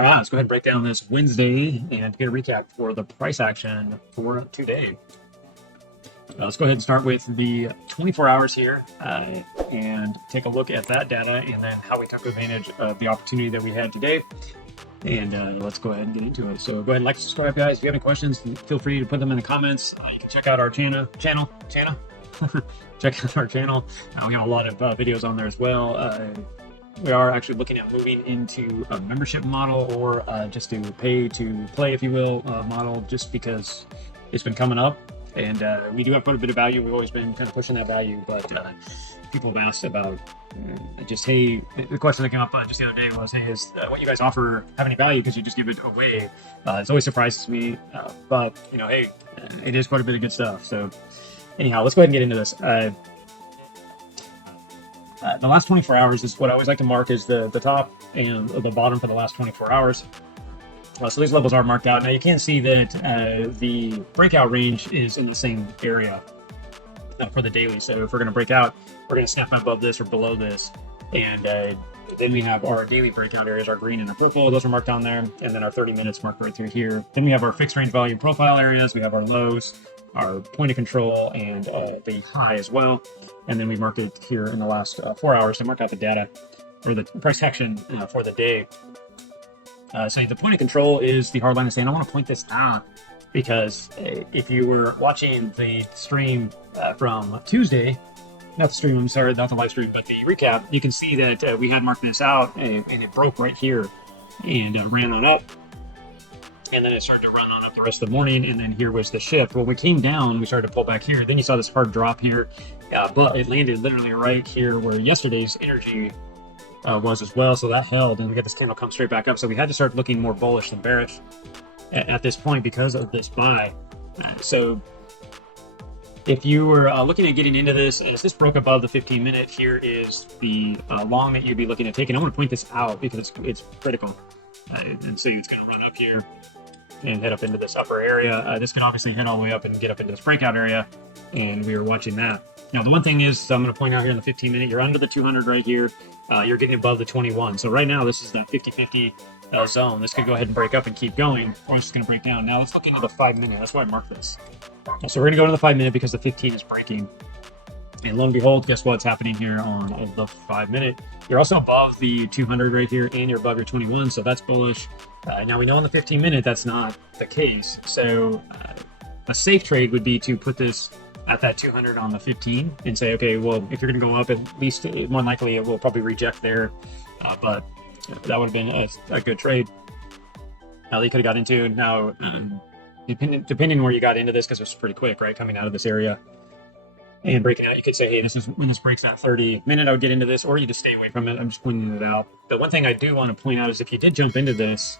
All right, let's go ahead and break down this Wednesday and get a recap for the price action for today. Let's go ahead and start with the 24 hours here and take a look at that data and then how we took advantage of the opportunity that we had today. And let's go ahead and get into it. So go ahead and like, subscribe, guys. If you have any questions, feel free to put them in the comments. You can check out our channel. Check out our channel. We have a lot of videos on there as well. We are actually looking at moving into a membership model or just to pay to play, if you will, model, just because it's been coming up. And we do have quite a bit of value. We've always been kind of pushing that value, but people have asked about just, hey, the question that came up just the other day was, hey, is what you guys offer have any value because you just give it away? It always surprises me, but, you know, hey, it is quite a bit of good stuff. So anyhow, let's go ahead and get into this. The last 24 hours is what I always like to mark as the top and the bottom for the last 24 hours. So these levels are marked out. Now you can see that the breakout range is in the same area for the daily. So if we're going to break out, we're going to snap above this or below this. And then we have our daily breakout areas, our green and our purple. Those are marked on there. And then our 30 minutes marked right through here. Then we have our fixed range volume profile areas. We have our lows, our point of control, and the high as well. And then we marked it here in the last 4 hours to mark out the data or the price action for the day. So the point of control is the hard line of sand. I want to point this out because if you were watching the stream from Tuesday, not the stream, I'm sorry, not the live stream, but the recap, you can see that we had marked this out and it broke right here and ran on up. And then it started to run on up the rest of the morning, and then here was the shift. When we came down, we started to pull back here. Then you saw this hard drop here, but it landed literally right here where yesterday's energy was as well. So that held, and we got this candle come straight back up. So we had to start looking more bullish than bearish at this point because of this buy. So if you were looking at getting into this, as this broke above the 15-minute, here is the long that you'd be looking at taking. I want to point this out because it's critical. And see, it's going to run up here and head up into this upper area. This can obviously head all the way up and get up into this breakout area, and we are watching that. Now, the one thing is, so I'm going to point out here in the 15-minute, you're under the 200 right here. You're getting above the 21. So right now, this is that 50-50 zone. This could go ahead and break up and keep going, or it's just going to break down. Now, let's look into the 5-minute. That's why I marked this. So we're going to go to the 5-minute because the 15 is breaking. And lo and behold, guess what's happening here on the 5-minute? You're also above the 200 right here, and you're above your 21, so that's bullish. Now we know on the 15-minute that's not the case. So a safe trade would be to put this at that 200 on the 15 and say, okay, well, if you're going to go up, at least more likely it will probably reject there. But that would have been a good trade. Now that you could have got into. Now, depending where you got into this, because it was pretty quick, right, coming out of this area and breaking out, you could say, hey, this is when this breaks that 30-minute, I would get into this, or you just stay away from it. I'm just pointing it out. The one thing I do want to point out is if you did jump into this,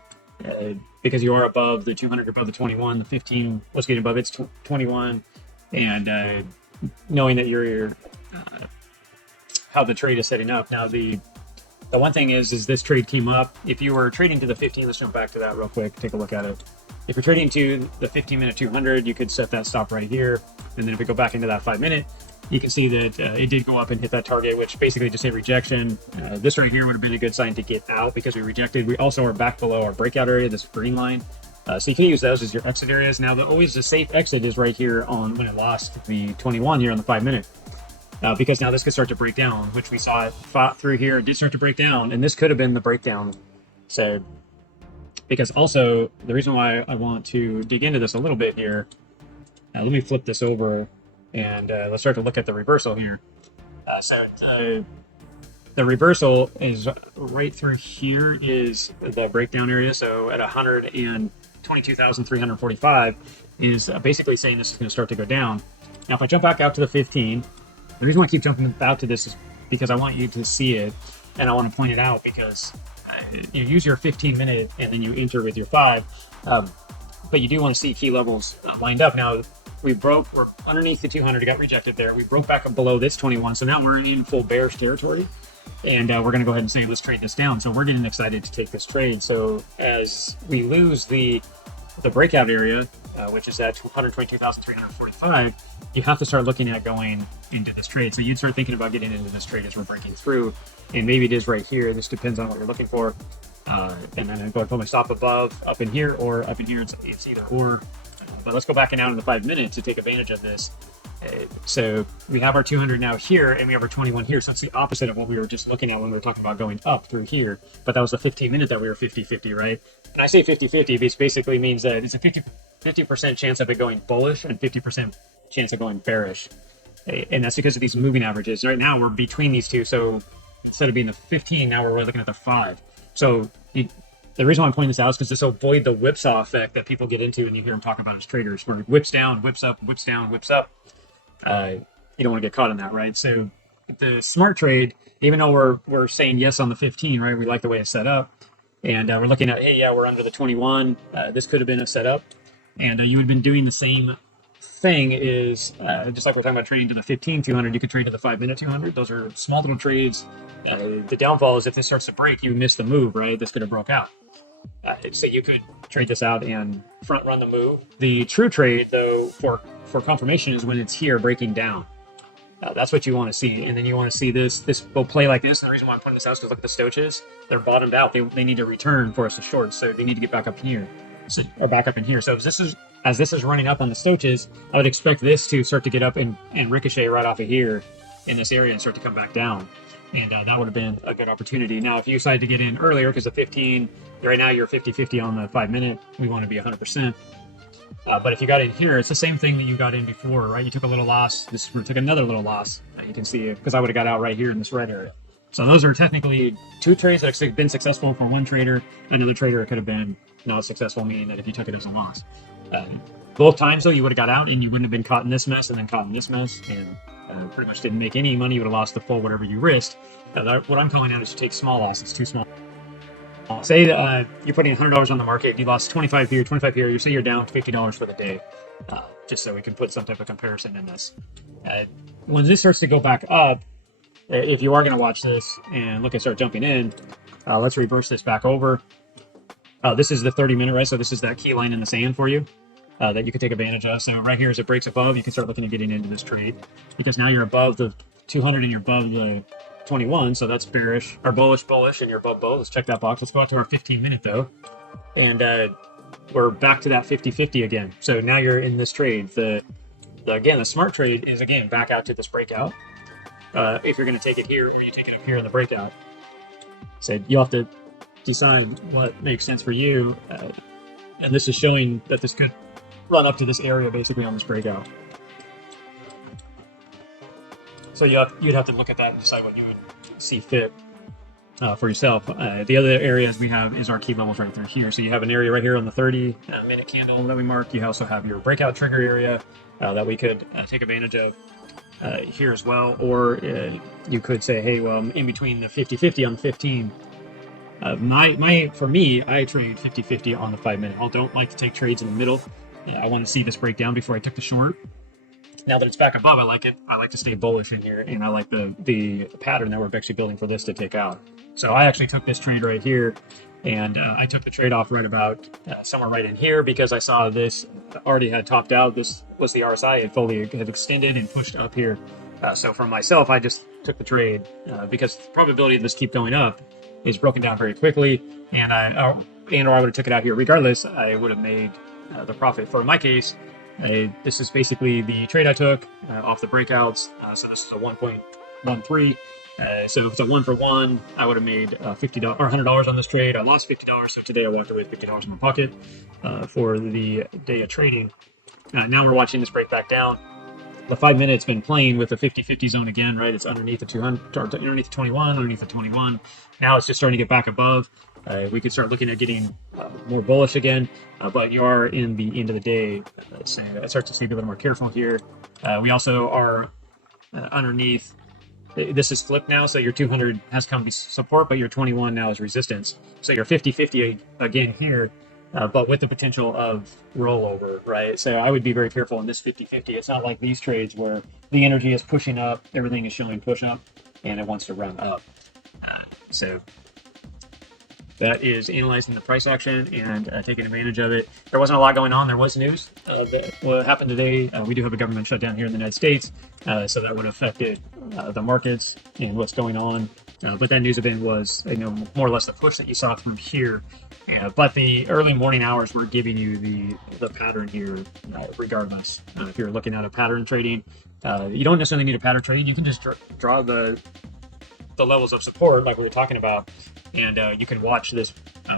because you are above the 200, above the 21, the 15 was getting above its 21, and knowing that you're how the trade is setting up. Now, the one thing is this trade came up. If you were trading to the 15, let's jump back to that real quick, take a look at it. If you're trading to the 15-minute 200, you could set that stop right here. And then if we go back into that 5-minute, you can see that it did go up and hit that target, which basically just hit rejection. This right here would have been a good sign to get out because we rejected. We also are back below our breakout area, this green line. So you can use those as your exit areas. Now, always the safe exit is right here on when it lost the 21 here on the 5-minute. Because now this could start to break down, which we saw it fought through here. It did start to break down, and this could have been the breakdown. So, because also the reason why I want to dig into this a little bit here, let me flip this over and let's start to look at the reversal here. The reversal is right through here is the breakdown area. So at 122,345 is basically saying this is going to start to go down. Now, if I jump back out to the 15, the reason why I keep jumping out to this is because I want you to see it, and I want to point it out because you use your 15-minute and then you enter with your 5, but you do want to see key levels lined up. Now, we're underneath the 200, it got rejected there. We broke back up below this 21, so now we're in full bearish territory, and we're going to go ahead and say, let's trade this down. So we're getting excited to take this trade. So as we lose the breakout area, which is at 122,345, you have to start looking at going into this trade. So you'd start thinking about getting into this trade as we're breaking through, and maybe it is right here. This depends on what you're looking for. and then I'm going to put my stop above, up in here, or up in here. It's either or. But let's go back and out in the 5 minutes to take advantage of this. So we have our 200 now here, and we have our 21 here. So it's the opposite of what we were just looking at when we were talking about going up through here. But that was the 15 minute that we were 50-50, right? And I say 50-50, it basically means that it's a 50% chance of it going bullish and 50% chance of going bearish. And that's because of these moving averages. Right now, we're between these two. So instead of being the 15, now we're looking at the 5. So the reason why I'm pointing this out is because this will avoid the whipsaw effect that people get into and you hear them talk about as traders, where it whips down, whips up, whips down, whips up. You don't want to get caught in that, right? So the smart trade, even though we're saying yes on the 15, right? We like the way it's set up. And we're looking at, hey, yeah, we're under the 21. This could have been a setup. And you would have been doing the same thing is, just like we're talking about trading to the 15 200, you could trade to the 5 minute 200. Those are small little trades. The downfall is if this starts to break, you miss the move, right? This could have broke out. So you could trade this out and front run the move. The true trade, though, for confirmation is when it's here breaking down. That's what you want to see. And then you want to see this will play like this. And the reason why I'm pointing this out is because look at the stoaches. They're bottomed out. They need to return for us to short. So they need to get back up here. So, or back up in here. So as this is running up on the stoaches, I would expect this to start to get up and ricochet right off of here in this area and start to come back down. And that would have been a good opportunity. Now, if you decide to get in earlier, because the 15, right now you're 50-50 on the 5 minute, we want to be 100%. But if you got in here, it's the same thing that you got in before, right? You took a little loss. This took another little loss. You can see it because I would have got out right here in this red area. So those are technically two trades that have been successful for one trader. Another trader, it could have been not successful, meaning that if you took it as a loss. Both times, though, you would have got out and you wouldn't have been caught in this mess and then caught in this mess and pretty much didn't make any money. You would have lost the full whatever you risked. What I'm calling out is to take small losses, too small. Say you're putting $100 on the market, you lost 25 here, 25 here. You say you're down $50 for the day, just so we can put some type of comparison in this. When this starts to go back up, if you are going to watch this and look at start jumping in, let's reverse this back over. This is the 30 minute, right? So this is that key line in the sand for you that you can take advantage of. So right here, as it breaks above, you can start looking at getting into this trade because now you're above the 200 and you're above the 21, so that's bearish or bullish, and you're above both. Let's check that box. Let's go out to our 15 minute though, and we're back to that 50-50 again. So now you're in this trade. Again, the smart trade is again back out to this breakout. If you're going to take it here or you take it up here in the breakout, so you have to decide what makes sense for you. And this is showing that this could run up to this area basically on this breakout. So you'd have to look at that and decide what you would see fit for yourself. The other areas we have is our key levels right there here. So you have an area right here on the 30 minute candle that we marked. You also have your breakout trigger area that we could take advantage of here as well. Or you could say, hey, well, I'm in between the 50-50 on the 15. For me, I trade 50-50 on the 5 minute. I don't like to take trades in the middle. I want to see this break down before I took the short. Now that it's back above, I like it. I like to stay bullish in here, and I like the pattern that we're actually building for this to take out. So I actually took this trade right here, and I took the trade off right about somewhere right in here because I saw this already had topped out. This was the RSI. It fully had extended and pushed up here. So for myself, I just took the trade because the probability of this keep going up is broken down very quickly, and or I would have took it out here. Regardless, I would have made the profit. For my case, this is basically the trade I took off the breakouts. So this is a 1.13. So if it's a 1-for-1, I would have made $50 or $100 on this trade. I lost $50. So today I walked away with $50 in my pocket for the day of trading. Now we're watching this break back down. The 5 minutes been playing with the 50-50 zone again, right? It's underneath the 200, or underneath the 21, underneath the 21. Now it's just starting to get back above. We could start looking at getting more bullish again, but you are in the end of the day. So I start to see a little more careful here. We also are underneath. This is flipped now, so your 200 has come to support, but your 21 now is resistance. So you're 50-50 again here, but with the potential of rollover, right? So I would be very careful in this 50-50. It's not like these trades where the energy is pushing up, everything is showing push up, and it wants to run up. So that is analyzing the price action and taking advantage of it. There wasn't a lot going on. There was news. What happened today, we do have a government shutdown here in the United States, so that would have affected the markets and what's going on But that news event was, more or less the push that you saw from here. But the early morning hours were giving you the pattern here, regardless. If you're looking at a pattern trading, you don't necessarily need a pattern trade. You can just draw the levels of support like we were talking about, and you can watch this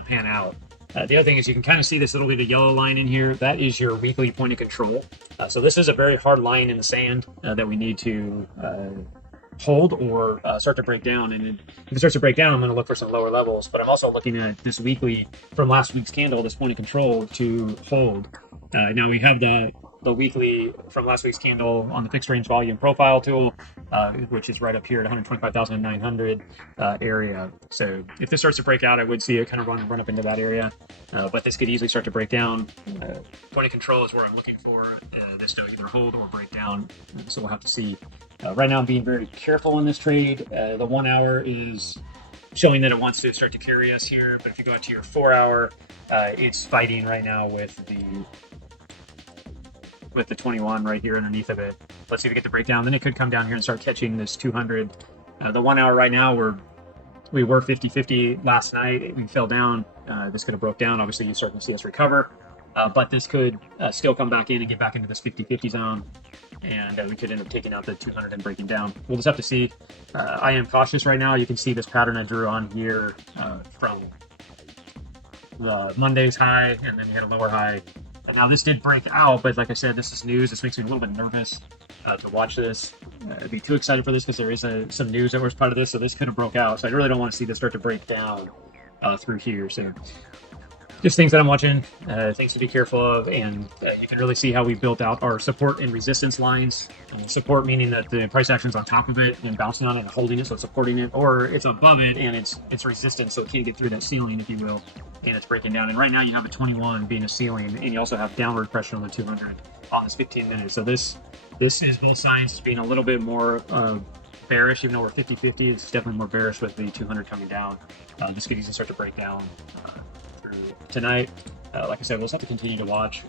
pan out. The other thing is you can kind of see this little bit of yellow line in here. That is your weekly point of control. So this is a very hard line in the sand that we need to hold or start to break down. And if it starts to break down, I'm going to look for some lower levels. But I'm also looking at this weekly from last week's candle, this point of control to hold. Now we have the weekly from last week's candle on the fixed range volume profile tool, which is right up here at 125,900 area. So if this starts to break out, I would see it kind of run up into that area. But this could easily start to break down. Point of control is where I'm looking for this to either hold or break down. So we'll have to see. Right now I'm being very careful in this trade. The 1 hour is showing that it wants to start to carry us here. But if you go out to your 4 hour, it's fighting right now with the 21 right here underneath of it. Let's see if we get the breakdown. Then it could come down here and start catching this 200. The 1 hour right now, we were 50-50 last night. We fell down. This could have broke down. Obviously, you're starting to see us recover. But this could still come back in and get back into this 50-50 zone. And we could end up taking out the 200 and breaking down. We'll just have to see. I am cautious right now. You can see this pattern I drew on here from the Monday's high, and then we had a lower high. And now this did break out, but like I said, this is news. This makes me a little bit nervous to watch this. I'd be too excited for this because there is some news that was part of this, so this could have broke out. So I really don't want to see this start to break down through here. So just things that I'm watching, things to be careful of, and you can really see how we built out our support and resistance lines. Support meaning that the price action's on top of it and bouncing on it and holding it, so it's supporting it, or it's above it and it's resistance, so it can't get through that ceiling, if you will, and it's breaking down. And right now you have a 21 being a ceiling, and you also have downward pressure on the 200 on this 15 minutes. So this is both sides being a little bit more bearish, even though we're 50-50. It's definitely more bearish with the 200 coming down. This could easily start to break down tonight. Like I said, we'll just have to continue to watch.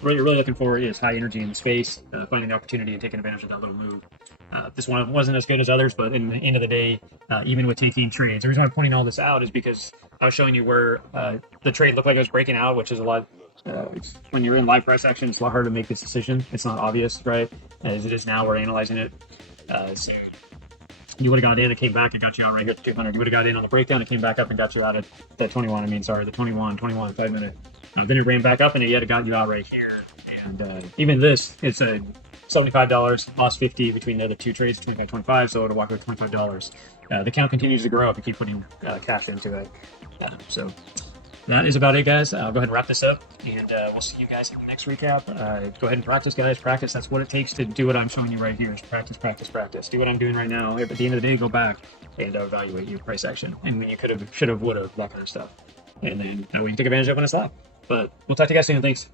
What you're really looking for is high energy in the space, finding the opportunity and taking advantage of that little move. This one wasn't as good as others, but in the end of the day, even with taking trades, the reason I'm pointing all this out is because I was showing you where the trade looked like it was breaking out, which is a lot. When you're in live price action, it's a lot harder to make this decision. It's not obvious, right? As it is now, we're analyzing it. So you would have got in, it came back, it got you out right here at the 200. You would have got in on the breakdown, it came back up and got you out at that 21. The 21, 5 minute. Then it ran back up and it yet got you out right here. And even this, it's a $75, lost 50 between the other two trades, 25, so it'll walk with $25. The count continues to grow if you keep putting cash into it. So that is about it, guys. I'll go ahead and wrap this up, and we'll see you guys in the next recap. Go ahead and practice, guys. Practice. That's what it takes to do what I'm showing you right here is practice, practice, practice. Do what I'm doing right now. At the end of the day, go back and evaluate your price action. And then you could have, should have, would have, that kind of stuff. And then that way you can take advantage of when it's live. But we'll talk to you guys soon. Thanks.